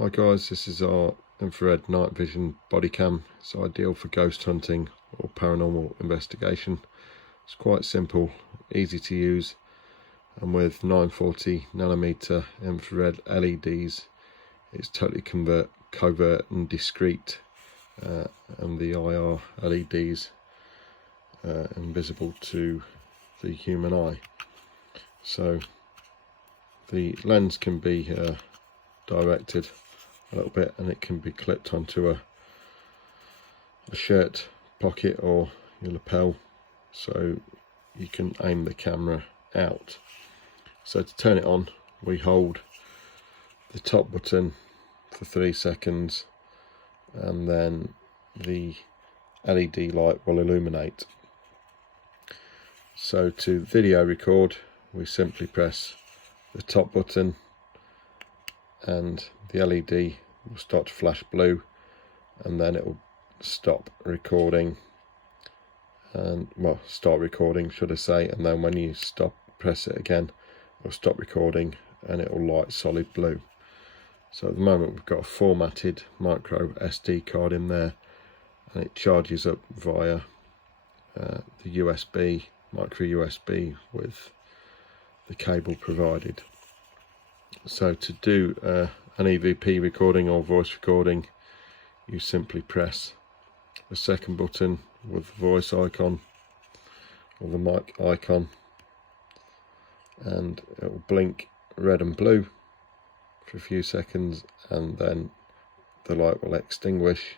Hi guys, this is our infrared night vision body cam. It's ideal for ghost hunting or paranormal investigation. It's quite simple, easy to use, and with 940 nanometer infrared LEDs it's totally covert and discreet, and the IR LEDs invisible to the human eye. So the lens can be directed a little bit, and it can be clipped onto a shirt pocket or your lapel, so you can aim the camera out. So to turn it on, we hold the top button for 3 seconds and then the LED light will illuminate. So to video record, we simply press the top button and the LED will start to flash blue, and then it will stop recording, and start recording should I say, and then when you press it again, it'll stop recording and it will light solid blue. So at the moment we've got a formatted micro SD card in there, and it charges up via the USB, micro USB, with the cable provided. So to do an EVP recording or voice recording, you simply press the second button with the voice icon or the mic icon, and it will blink red and blue for a few seconds, and then the light will extinguish.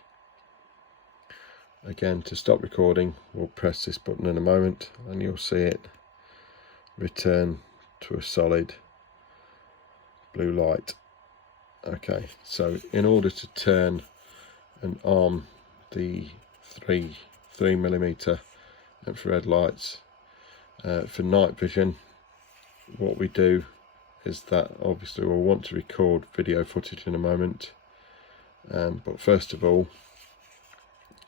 Again, to stop recording, we'll press this button in a moment and you'll see it return to a solid blue light. Okay, so in order to turn and arm the 3mm infrared lights for night vision, what we do is that obviously we'll want to record video footage in a moment, but first of all,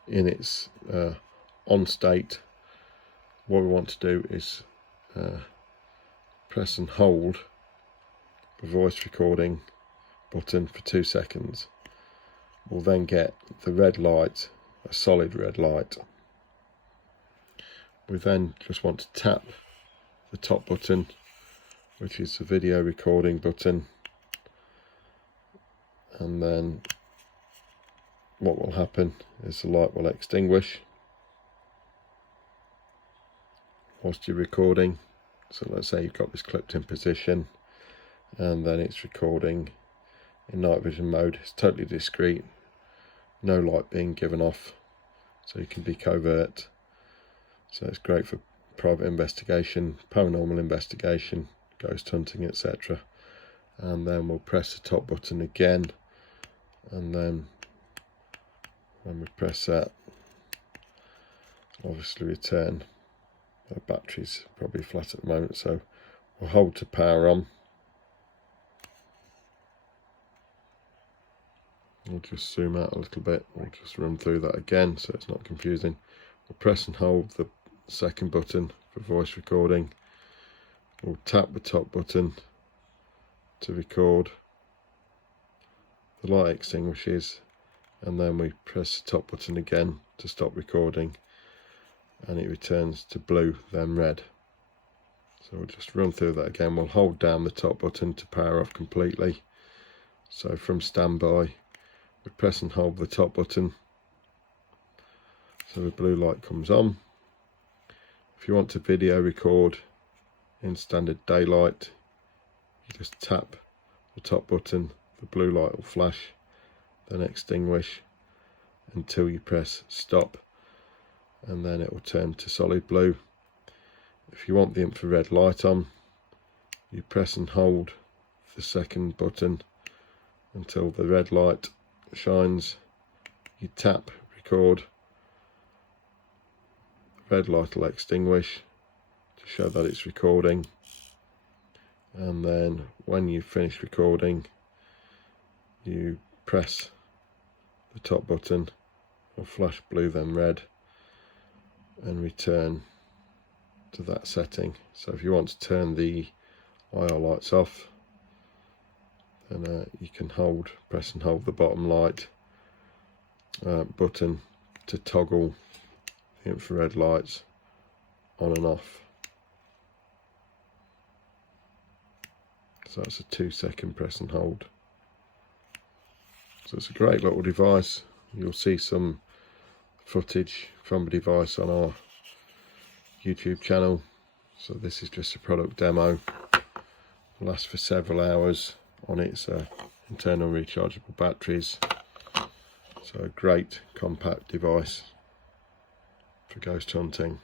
in its on state, what we want to do is press and hold the voice recording button for 2 seconds. We'll then get the red light, a solid red light. We then just want to tap the top button, which is the video recording button, and then what will happen is the light will extinguish whilst you're recording. So let's say you've got this clipped in position and then it's recording in night vision mode. It's totally discreet, no light being given off, so you can be covert. So it's great for private investigation, paranormal investigation, ghost hunting, etc. And then we'll press the top button again, and then when we press that, obviously return. The battery's probably flat at the moment, so we'll hold to power on. We'll just zoom out a little bit. We'll just run through that again so it's not confusing. We'll press and hold the second button for voice recording. We'll tap the top button to record. The light extinguishes, and then we press the top button again to stop recording, and it returns to blue, then red. So we'll just run through that again. We'll hold down the top button to power off completely. So from standby, we press and hold the top button so the blue light comes on. If you want to video record in standard daylight, you just tap the top button, the blue light will flash, then extinguish until you press stop, and then it will turn to solid blue. If you want the infrared light on, you press and hold the second button until the red light shines. You tap record, red light will extinguish to show that it's recording, and then when you finish recording, you press the top button, will flash blue then red, and return to that setting. So if you want to turn the IR lights off, and you can press and hold the bottom light button to toggle the infrared lights on and off. So that's a 2-second press and hold. So it's a great little device. You'll see some footage from the device on our YouTube channel. So this is just a product demo. It'll last for several hours. On its internal rechargeable batteries. So a great compact device for ghost hunting.